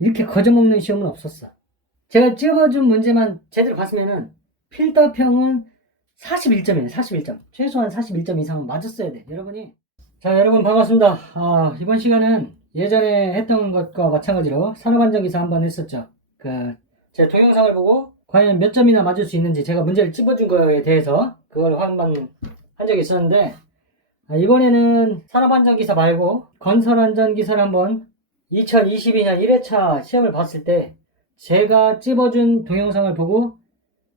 이렇게 거저먹는 시험은 없었어. 제가 찍어준 문제만 제대로 봤으면은 필답형은 41점이에요. 41점. 최소한 41점 이상은 맞았어야 돼. 여러분이. 자, 여러분 반갑습니다. 이번 시간은 예전에 했던 것과 마찬가지로 산업안전기사 한번 했었죠. 제 동영상을 보고 과연 몇 점이나 맞을 수 있는지 제가 문제를 찝어준 거에 대해서 그걸 한번 한 적이 있었는데, 이번에는 산업안전기사 말고 건설안전기사를 한번 2022년 1회차 시험을 봤을 때 제가 찝어준 동영상을 보고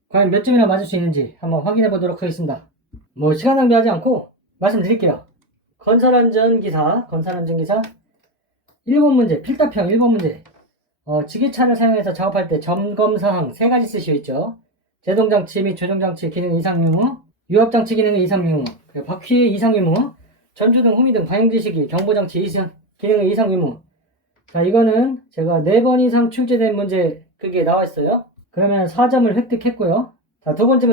과연 몇 점이나 맞을 수 있는지 한번 확인해 보도록 하겠습니다. 뭐 시간 낭비하지 않고 말씀드릴게요. 건설안전기사 1번 문제, 필답형 1번 문제. 지게차를 사용해서 작업할 때 점검사항 3가지 쓰시오 있죠. 제동장치 및 조정장치 기능 이상 유무, 유압장치 기능의 이상 유무, 바퀴의 이상 유무, 전조등, 후미등, 방향지시기, 경보장치 기능의 이상 유무. 자, 이거는 제가 4번 이상 출제된 문제 그게 나와 있어요. 그러면 4점을 획득했고요. 자, 두 번째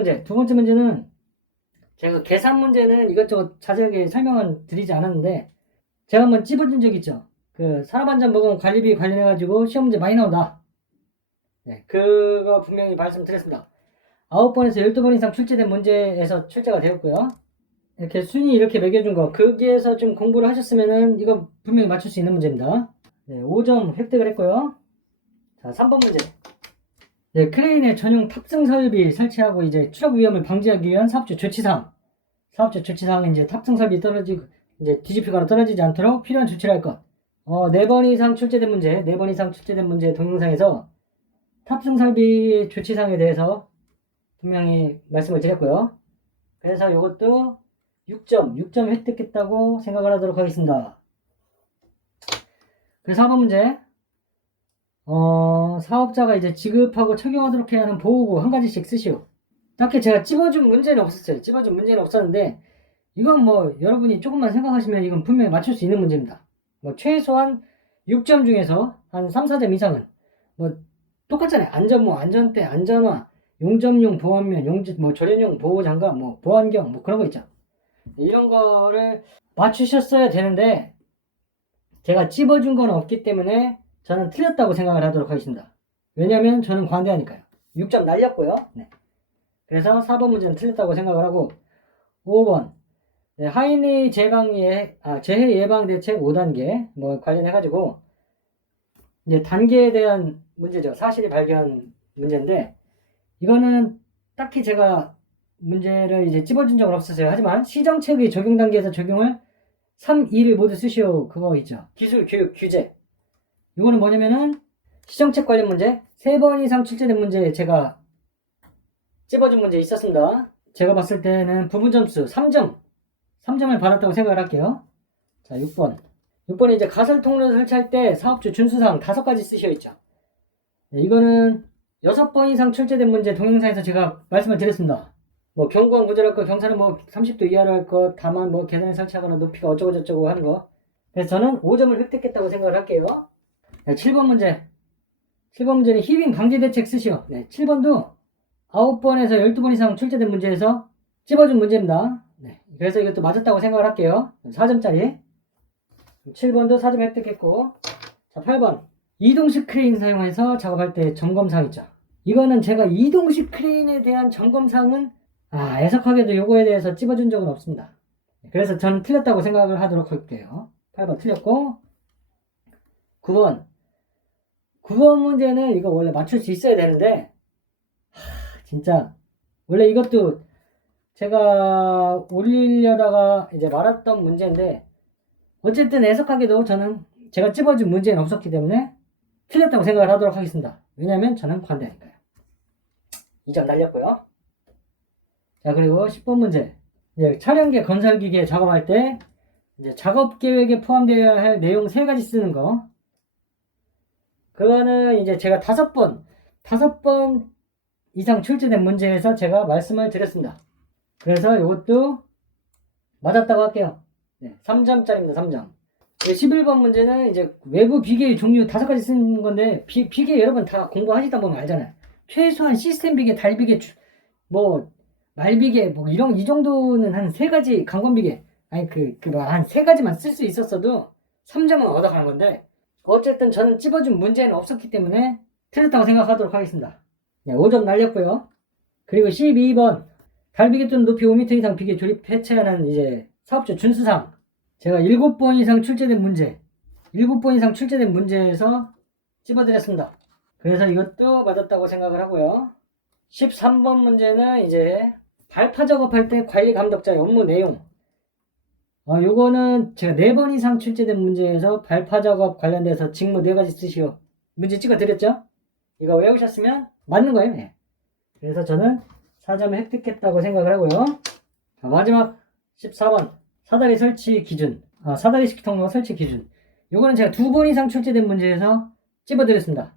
문제는 제가 계산 문제는 이것저것 자세하게 설명은 드리지 않았는데 제가 한번 찝어준 적 있죠. 산업안전보건 관리비 관련해가지고 시험 문제 많이 나온다. 네, 그거 분명히 말씀드렸습니다. 9번에서 12번 이상 출제된 문제에서 출제가 되었고요. 이렇게 순위 이렇게 매겨준 거, 거기에서 좀 공부를 하셨으면은 이거 분명히 맞출 수 있는 문제입니다. 네, 5점 획득을 했고요. 자, 3번 문제. 네, 크레인의 전용 탑승 설비 설치하고 이제 추락 위험을 방지하기 위한 사업주 조치사항은 이제 탑승 설비 이제 뒤집히거나 떨어지지 않도록 필요한 조치를 할 것. 4번 이상 출제된 문제 동영상에서 탑승 설비 조치사항에 대해서 분명히 말씀을 드렸고요. 그래서 이것도 6점 획득했다고 생각을 하도록 하겠습니다. 그래서 4번 문제. 사업자가 이제 지급하고 적용하도록 해야 하는 보호구 한 가지씩 쓰시오. 딱히 제가 찝어준 문제는 없었어요. 찝어준 문제는 없었는데, 이건 뭐, 여러분이 조금만 생각하시면 이건 분명히 맞출 수 있는 문제입니다. 뭐, 최소한 6점 중에서 한 3, 4점 이상은, 뭐, 똑같잖아요. 안전대, 안전화, 용접용 보안면, 조련용 보호장갑, 뭐, 보안경, 뭐, 그런 거 있죠. 이런 거를 맞추셨어야 되는데, 제가 찝어준 건 없기 때문에, 저는 틀렸다고 생각을 하도록 하겠습니다. 왜냐면 저는 관대하니까요. 6점 날렸고요. 네. 그래서 4번 문제는 틀렸다고 생각을 하고 5번 네, 하인의 재해 예방 대책 5단계 뭐 관련해가지고 이제 단계에 대한 문제죠. 사실이 발견 문제인데 이거는 딱히 제가 문제를 이제 찝어준 적은 없었어요. 하지만 시정책의 적용 단계에서 적용을 3, 2를 모두 쓰시오 그거 있죠. 기술, 교육, 규제 이거는 뭐냐면은 시정책 관련 문제 3번 이상 출제된 문제 제가 찝어준 문제 있었습니다. 제가 봤을 때는 부분 점수 3점을 받았다고 생각을 할게요. 자, 6번에 이제 가설 통로를 설치할 때 사업주 준수사항 5가지 쓰셔 있죠. 네, 이거는 6번 이상 출제된 문제 동영상에서 제가 말씀을 드렸습니다. 뭐 경고항 구절할 것, 경사는 뭐 30도 이하로 할 것, 다만 뭐 계단에 설치하거나 높이가 어쩌고 저쩌고 하는 거. 그래서 저는 5점을 획득했다고 생각을 할게요. 네, 7번 문제는 히빙 방지 대책 쓰시오. 네, 7번도 9번에서 12번 이상 출제된 문제에서 찝어준 문제입니다. 네, 그래서 이것도 맞았다고 생각을 할게요. 4점짜리. 7번도 4점 획득했고. 자, 8번. 이동식 크레인 사용해서 작업할 때 점검사항 있죠. 이거는 제가 이동식 크레인에 대한 점검사항은 애석하게도 요거에 대해서 찝어준 적은 없습니다. 그래서 저는 틀렸다고 생각을 하도록 할게요. 8번 틀렸고. 9번 문제는 이거 원래 맞출 수 있어야 되는데 진짜 원래 이것도 제가 올리려다가 이제 말았던 문제인데 어쨌든 애석하게도 저는 제가 찝어준 문제는 없었기 때문에 틀렸다고 생각을 하도록 하겠습니다. 왜냐면 저는 관대하니까요. 2점 날렸고요. 자, 그리고 10번 문제. 이제 촬영계 건설기계 작업할 때 이제 작업 계획에 포함되어야 할 내용 3가지 쓰는 거. 그거는 이제 제가 5번 이상 출제된 문제에서 제가 말씀을 드렸습니다. 그래서 이것도 맞았다고 할게요. 네, 3점짜리입니다. 3점. 11번 문제는 이제 외부 비계 종류 5가지 쓰는 건데 비계 여러분 다 공부하시다 보면 알잖아요. 최소한 시스템 비계, 달비계, 뭐 말비계 뭐 이 정도는 한 3가지 강권 비계 한 3가지만 쓸 수 있었어도 3점은 얻어가는 건데 어쨌든 저는 찝어준 문제는 없었기 때문에 틀렸다고 생각하도록 하겠습니다. 네, 5점 날렸고요. 그리고 12번 갈비깃돈 높이 5m 이상 비계 조립 해체하는 이제 사업주 준수상, 제가 7번 이상 출제된 문제, 7번 이상 출제된 문제에서 찝어드렸습니다. 그래서 이것도 맞았다고 생각을 하고요. 13번 문제는 이제 발파 작업할 때 관리 감독자의 업무 내용. 요거는 제가 4번 이상 출제된 문제에서 발파 작업 관련돼서 직무 4가지 쓰시오. 문제 찍어드렸죠? 이거 외우셨으면 맞는 거예요. 네. 그래서 저는 4점을 획득했다고 생각을 하고요. 자, 마지막 14번 사다리 설치 기준, 사다리 식기통로 설치 기준. 요거는 제가 2번 이상 출제된 문제에서 찝어드렸습니다.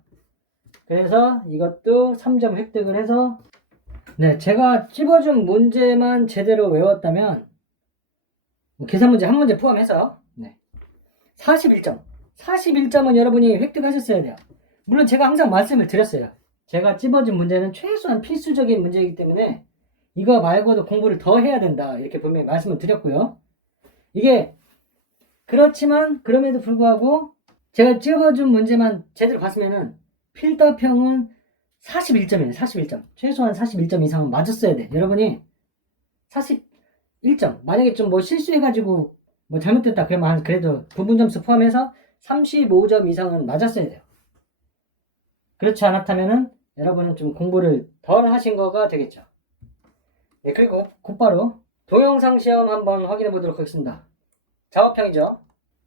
그래서 이것도 3점 획득을 해서, 네, 제가 찝어준 문제만 제대로 외웠다면 계산 문제 한 문제 포함해서 41점. 41점은 여러분이 획득하셨어야 돼요. 물론 제가 항상 말씀을 드렸어요. 제가 찝어준 문제는 최소한 필수적인 문제이기 때문에 이거 말고도 공부를 더 해야 된다, 이렇게 분명히 말씀을 드렸고요. 이게 그렇지만 그럼에도 불구하고 제가 찝어준 문제만 제대로 봤으면은 필답형은 41점이에요. 41점. 최소한 41점 이상은 맞았어야 돼. 여러분이 41점. 만약에 좀 뭐 실수해가지고 뭐 잘못됐다 그러면 그래도 부분 점수 포함해서 35점 이상은 맞았어야 돼요. 그렇지 않았다면은 여러분은 좀 공부를 덜 하신 거가 되겠죠. 네, 그리고 곧바로 동영상 시험 한번 확인해 보도록 하겠습니다. 작업형이죠.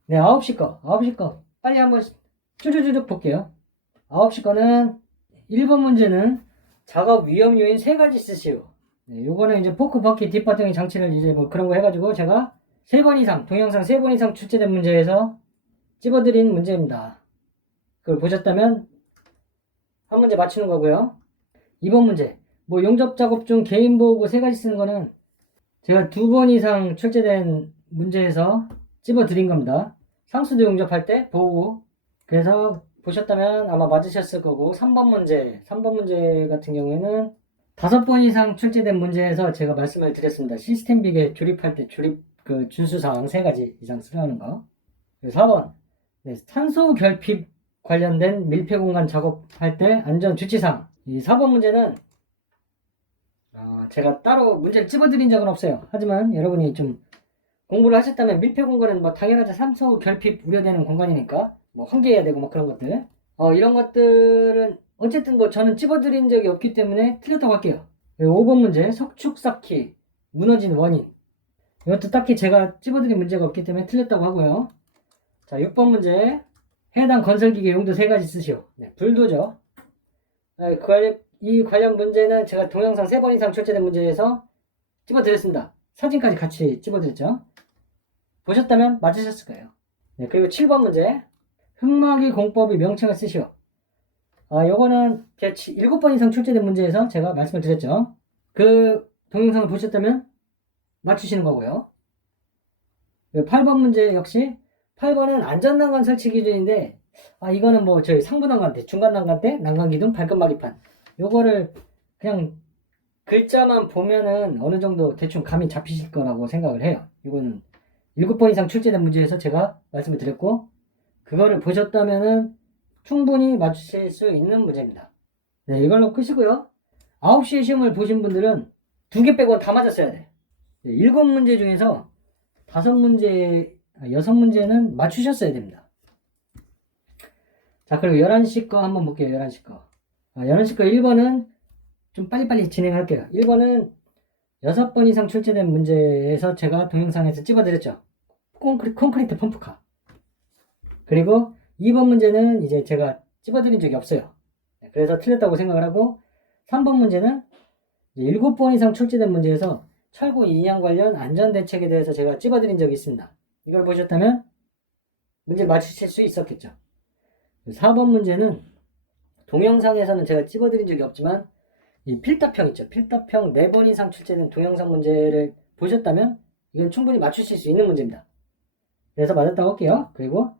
네, 9시 거 빨리 한번 쭈쭈쭈쭈 볼게요. 9시 거는 1번 문제는 작업 위험 요인 3가지 쓰시오. 네, 요거는 이제 포크, 버킷, 뒷바탕의 장치를 이제 뭐 그런 거 해가지고 제가 3번 이상, 동영상 3번 이상 출제된 문제에서 찝어드린 문제입니다. 그걸 보셨다면 한 문제 맞추는 거고요. 2번 문제, 뭐 용접 작업 중 개인 보호구 3가지 쓰는 거는 제가 2번 이상 출제된 문제에서 찝어드린 겁니다. 상수도 용접할 때 보호구. 그래서 보셨다면 아마 맞으셨을 거고, 3번 문제 같은 경우에는 5번 이상 출제된 문제에서 제가 말씀을 드렸습니다. 시스템 비계 조립할 때 그 준수사항 3가지 이상 쓰라는 거. 4번, 네, 탄소 결핍 관련된 밀폐 공간 작업할 때 안전 주치사항. 이 4번 문제는 제가 따로 문제를 찝어드린 적은 없어요. 하지만 여러분이 좀 공부를 하셨다면 밀폐 공간은 뭐 당연하죠. 산소 결핍 우려되는 공간이니까 뭐 환기해야 되고 뭐 그런 것들. 이런 것들은 어쨌든 뭐 저는 찝어드린 적이 없기 때문에 틀렸다고 할게요. 5번 문제, 석축 쌓기 무너진 원인. 이것도 딱히 제가 찝어드린 문제가 없기 때문에 틀렸다고 하고요. 자, 6번 문제, 해당 건설기계 용도 3가지 쓰시오. 네, 불도저. 이 관련 문제는 제가 동영상 3번 이상 출제된 문제에서 찝어드렸습니다. 사진까지 같이 찝어드렸죠. 보셨다면 맞으셨을 거예요. 네, 그리고 7번 문제, 흑마기 공법의 명칭을 쓰시오. 요거는 7번 이상 출제된 문제에서 제가 말씀을 드렸죠. 그 동영상을 보셨다면 맞추시는 거고요. 8번 문제 역시 8번은 안전난간 설치 기준인데, 이거는 뭐 저희 상부 난간대, 중간 난간대, 난간 기둥, 발끝 마기판. 요거를 그냥 글자만 보면은 어느 정도 대충 감이 잡히실 거라고 생각을 해요. 이거는 7번 이상 출제된 문제에서 제가 말씀을 드렸고, 그거를 보셨다면은 충분히 맞추실 수 있는 문제입니다. 네, 이걸로 끝이고요. 9시에 시험을 보신 분들은 2개 빼고는 다 맞았어야 돼. 7문제 중에서 6문제는 맞추셨어야 됩니다. 자, 그리고 11시 거 한번 볼게요. 11시 거. 11시 거 1번은 좀 빨리빨리 진행할게요. 1번은 6번 이상 출제된 문제에서 제가 동영상에서 찝어드렸죠. 콘크리트 펌프카. 그리고 2번 문제는 이제 제가 찝어드린 적이 없어요. 그래서 틀렸다고 생각을 하고, 3번 문제는 7번 이상 출제된 문제에서 철구 인양 관련 안전대책에 대해서 제가 찝어드린 적이 있습니다. 이걸 보셨다면 문제를 맞추실 수 있었겠죠. 4번 문제는 동영상에서는 제가 찝어드린 적이 없지만 이 필답형 있죠. 필답형 4번 이상 출제된 동영상 문제를 보셨다면 이건 충분히 맞추실 수 있는 문제입니다. 그래서 맞았다고 할게요. 그리고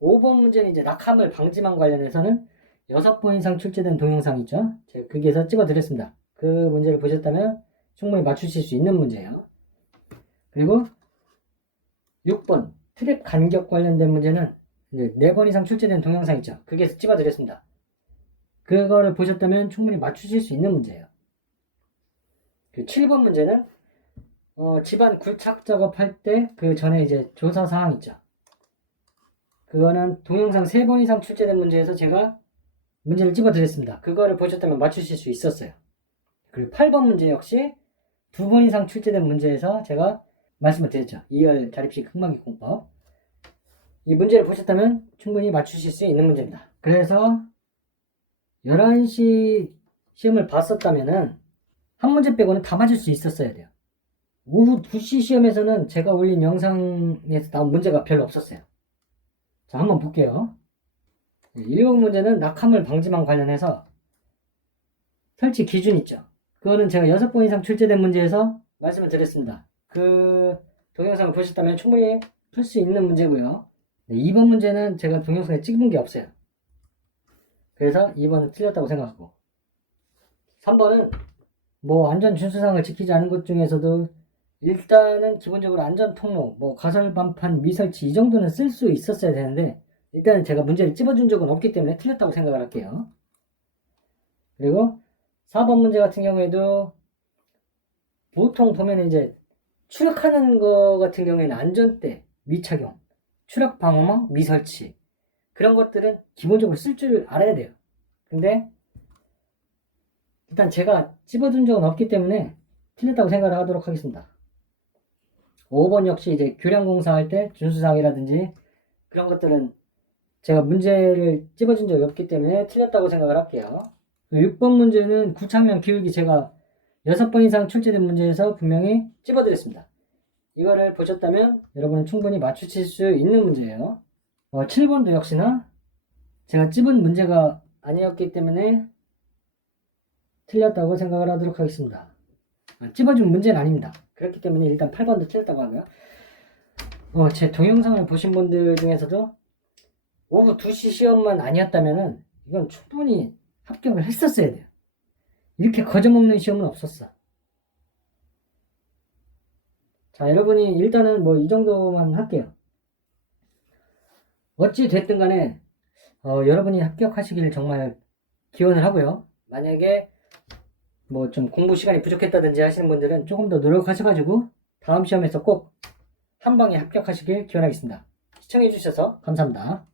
5번 문제는 이제 낙하물 방지망 관련해서는 6번 이상 출제된 동영상 있죠. 제가 거기에서 찝어드렸습니다. 그 문제를 보셨다면 충분히 맞추실 수 있는 문제예요. 그리고 6번 트랩 간격 관련된 문제는 이제 4번 이상 출제된 동영상 있죠. 거기에서 집어드렸습니다. 그거를 보셨다면 충분히 맞추실 수 있는 문제예요. 그 7번 문제는 집안 굴착 작업할 때 그 전에 이제 조사 사항 있죠. 그거는 동영상 3번 이상 출제된 문제에서 제가 문제를 집어드렸습니다. 그거를 보셨다면 맞추실 수 있었어요. 그리고 8번 문제 역시 2번 이상 출제된 문제에서 제가 말씀을 드렸죠. 2열 자립식 흑막이공법. 이 문제를 보셨다면 충분히 맞추실 수 있는 문제입니다. 그래서 11시 시험을 봤었다면은 한 문제 빼고는 다 맞을 수 있었어야 돼요. 오후 2시 시험에서는 제가 올린 영상에서 나온 문제가 별로 없었어요. 자, 한번 볼게요. 1번 문제는 낙하물 방지망 관련해서 설치 기준 있죠. 그거는 제가 6번 이상 출제된 문제에서 말씀을 드렸습니다. 그 동영상을 보셨다면 충분히 풀 수 있는 문제고요. 2번 문제는 제가 동영상에 찍은 게 없어요. 그래서 2번은 틀렸다고 생각하고, 3번은 뭐 안전 준수사항을 지키지 않은 것 중에서도 일단은 기본적으로 안전 통로, 뭐 가설 반판, 미설치 이 정도는 쓸 수 있었어야 되는데 일단은 제가 문제를 찝어준 적은 없기 때문에 틀렸다고 생각을 할게요. 그리고 4번 문제 같은 경우에도 보통 보면 이제 추락하는 거 같은 경우에는 안전대, 미착용, 추락 방어망, 미설치 그런 것들은 기본적으로 쓸 줄 알아야 돼요. 근데 일단 제가 찝어준 적은 없기 때문에 틀렸다고 생각을 하도록 하겠습니다. 5번 역시 이제 교량공사 할 때 준수사항이라든지 그런 것들은 제가 문제를 찝어준 적이 없기 때문에 틀렸다고 생각을 할게요. 6번 문제는 구창면 기울기 제가 6번 이상 출제된 문제에서 분명히 찝어드렸습니다. 이거를 보셨다면 여러분은 충분히 맞추실 수 있는 문제예요. 7번도 역시나 제가 찝은 문제가 아니었기 때문에 틀렸다고 생각을 하도록 하겠습니다. 찝어준 문제는 아닙니다. 그렇기 때문에 일단 8번도 틀렸다고 하고요. 제 동영상을 보신 분들 중에서도 오후 2시 시험만 아니었다면은 이건 충분히 합격을 했었어야 돼요. 이렇게 거저먹는 시험은 없었어. 자, 여러분이 일단은 뭐 이 정도만 할게요. 어찌 됐든 간에 여러분이 합격하시길 정말 기원을 하고요. 만약에 뭐 좀 공부 시간이 부족했다든지 하시는 분들은 조금 더 노력하셔가지고 다음 시험에서 꼭 한 방에 합격하시길 기원하겠습니다. 시청해주셔서 감사합니다.